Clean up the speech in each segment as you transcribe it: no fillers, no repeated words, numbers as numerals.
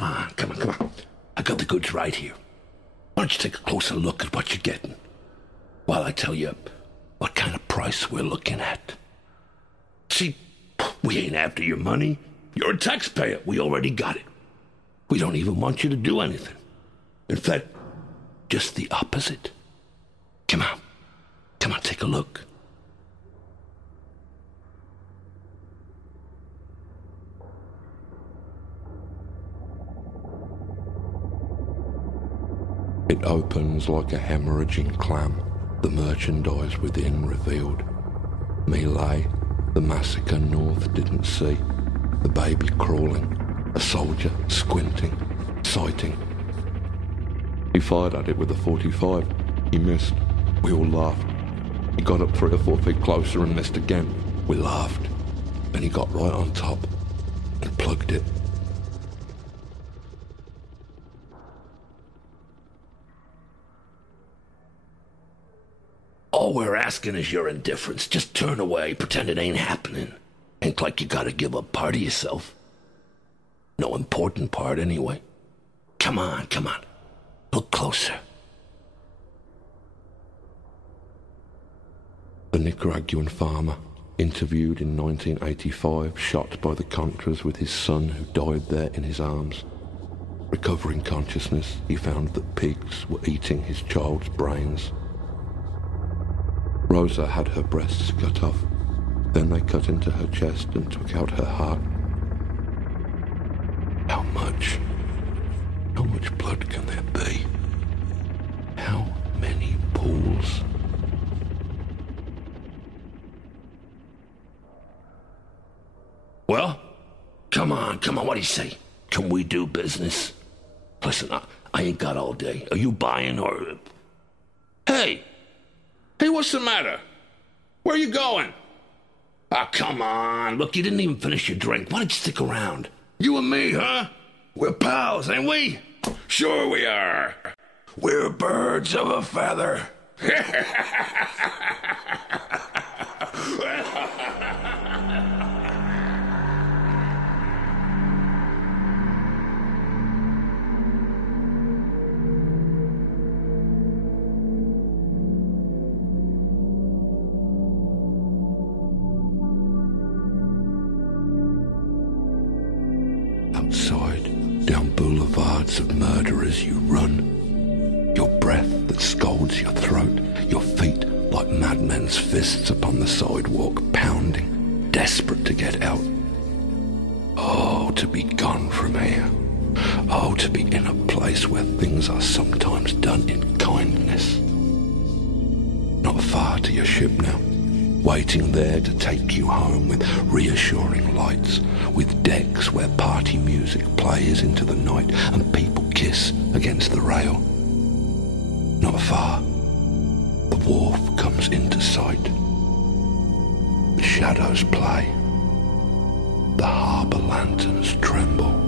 come on, come on, come on. I got the goods right here. Why don't you take a closer look at what you're getting while I tell you what kind of price we're looking at. See, we ain't after your money. You're a taxpayer. We already got it. We don't even want you to do anything. In fact, just the opposite. Come on. Come on, take a look. It opens like a hemorrhaging clam, the merchandise within revealed. Me lay, the massacre north didn't see, the baby crawling, a soldier squinting, sighting. He fired at it with a 45. He missed. We all laughed. He got up 3 or 4 feet closer and missed again. We laughed. Then he got right on top and plugged it. All we're asking is your indifference. Just turn away, pretend it ain't happening. Ain't like you gotta give up part of yourself. No important part, anyway. Come on, come on. Look closer. The Nicaraguan farmer, interviewed in 1985, shot by the Contras with his son who died there in his arms. Recovering consciousness, he found that pigs were eating his child's brains. Rosa had her breasts cut off. Then they cut into her chest and took out her heart. How much? How much blood can there be? How many pools? Well, come on, what do you say? Can we do business? Listen, I ain't got all day. Are you buying or... Hey, what's the matter? Where are you going? Ah, come on. Look, you didn't even finish your drink. Why don't you stick around? You and me, huh? We're pals, ain't we? Sure we are. We're birds of a feather. Outside, down boulevards of murderers you run. Your breath that scalds your throat, your feet like madmen's fists upon the sidewalk, pounding, desperate to get out. Oh, to be gone from here. Oh, to be in a place where things are sometimes done in kindness. Not far to your ship now, waiting there to take you home with reassuring lights, with decks where party music plays into the night and people kiss against the rail. Not far, the wharf comes into sight. The shadows play. The harbour lanterns tremble.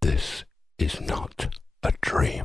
This is not a dream.